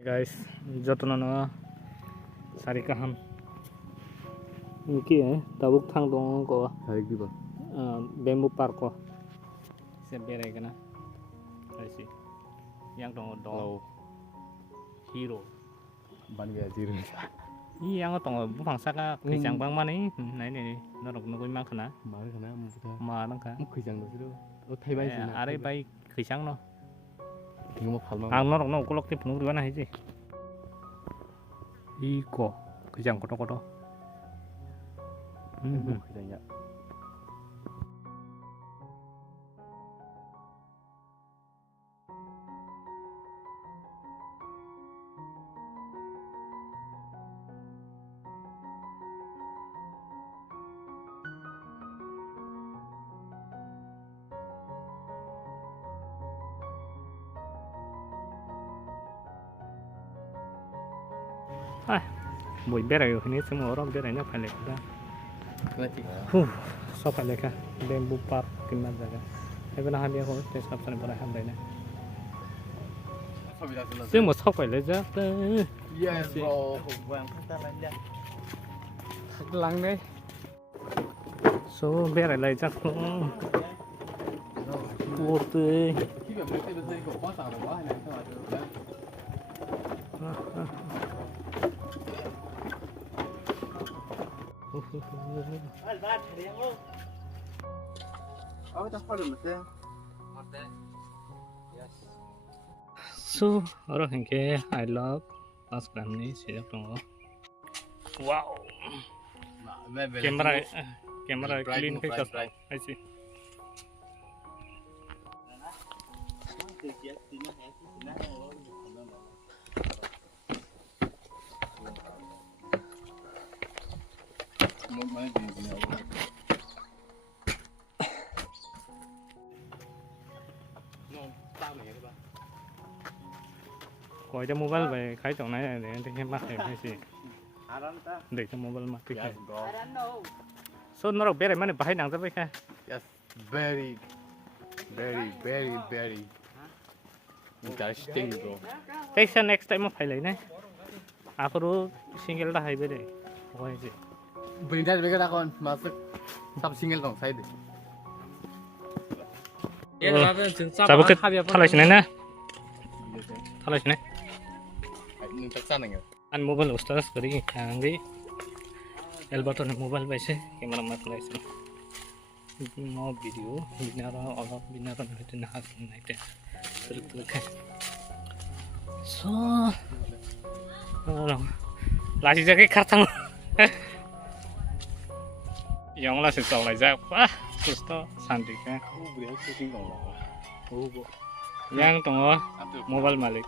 guys, jotono no sari kaham. Ini tabuk thang dong ko. Sari gitu. Bamboo park ko. Se berai kana. Kasi yang dong hero. Ban gaya jiru. Yang dong bang saka kisang bang mana ini? Nah ini norok nukui mak kana. Mari kana muka. Mana ka? Kisang dong situ. Oh thai bai sih. Are bai kisang no. Tinggal mau palma. Ang norok no ukulok ti penuh mana hiji. Iko kisang koto. Kisangnya. Buổi berai ini semua orang berainya pelek dah. Nanti. So pelek ka. Bamboo park kimana jaga. Even ham yang host tes kapsan berai ham deh. Semua so pelek aja. Yes bro. Buang kata lanjut. Lang deh. So berai lagi jak. Putih. Khi mà mới thấy dây của quá sao quá này sao mà So, orang yang I love pas kami siap dong. Wow. Kamera clean kayak apa? Asyik. Gọi cho mobile về khai trọng này để anh em mắc hay gì để cho mobile mắc cái này. So nó đâu biết mà phải nặng tới cái. Yes, very interesting bro. Take next time phải lấy này. After single dah highway deh. Gọi gì? Berindah mereka takon masuk sub single dong saya deh. Sabuk thalai sini na. Thalai sini. Ini tak sana nggak? An mobile ustaz beri anggi. Elbato na mobile baise camera mat lai sini. No video binara all binara na itu nahas naite. Terus. So. Lagi jaga kartang. Yang lah sesal aja, wah, susto santai kan. Yang tunggu mobile malik.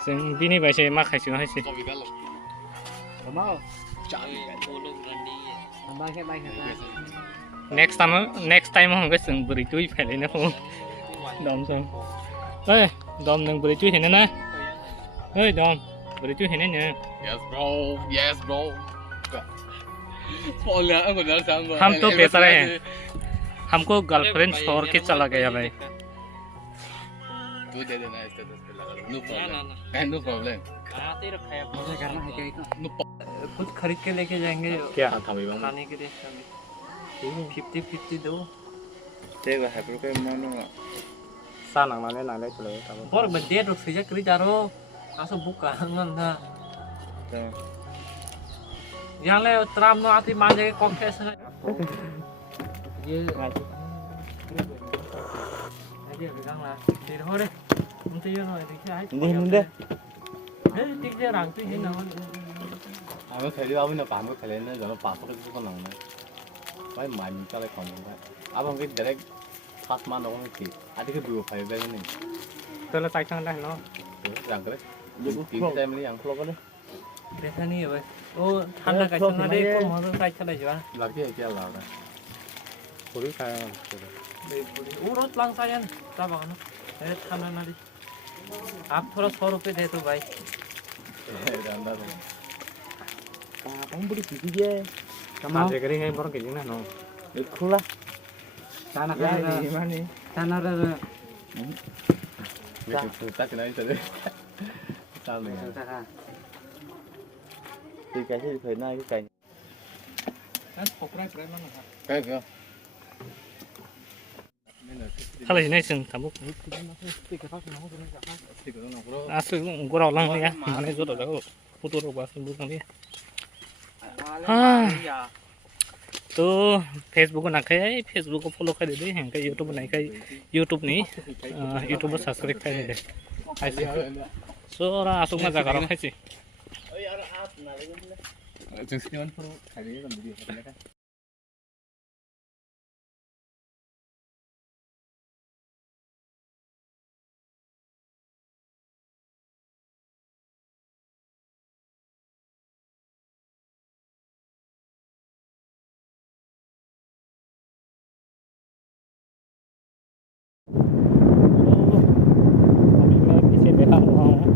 Sing bini baca emak kasih nasi. Next time orang keseng beri cuy pelai nak pun. Dom seng. Dom neng beri cuy henna. Dom beri cuy henna nya. Yes bro. हम तो बेहतर हैं हमको girlfriend छोड़ के चला गया भाई तू दे देना स्टेटस पे लगा नो प्रॉब्लम नो प्रॉब्लम मुझे करना है क्या खुद खरीद के लेके जाएंगे क्या खाने के लिए 50-50 दो 제가 해볼 게 뭐는 सानang nane nane chule tamu और बंदे रुक से करी जारो आसो बुक कांगन था यहाँ ले तराम नो आती मान जाके कॉम्प्लेक्स है ये बिगांग ला तेरे हो रे मुझे ये नो देखिए आई 뭔데? ठीक है रंग तो है ना 아무 텔리 아무나 밤에 텔리는 저는 바쁘게 죽어 나오네. 빨리 많이 짜래 거는 거. 아범 그 direct 파스만 넣으면 돼. 아직 그 비고 파이 되는. tele tai chang dah no rằng cái đấy. Những cái tem này rằng không có đấy. देखा नहीं है भाई ओ ठंडा का चना दे को मरो साइड चला जावा Là cái là đấy. puri ka वो रोज लांग सायन तब आना ए ठंडा ना दे आप थोड़ा 100 रुपए दे दो भाई Rằng đó. bóng bự tí kia Kamu kering hay borong kejeng nah no. Itu lah. Tanah Ya, di mana? tanah Kita kenal itu deh. sao mình thì cái gì phải nay cái cái kìa 살아지네 지금 다 먹고 아스 뭐라 올라오냐 만에 줘도 포도로 봐서 무슨 तो Facebook को नाखे Facebook को follow कर दे हैं कई YouTube नहीं कई YouTube नहीं YouTube पर सब्सक्राइब कर दे ऐसे सो रा आसुक ना जाकर रखा है 정신이 프로 가게 건드리 अभी मैं पीछे बैठा हुआ हूँ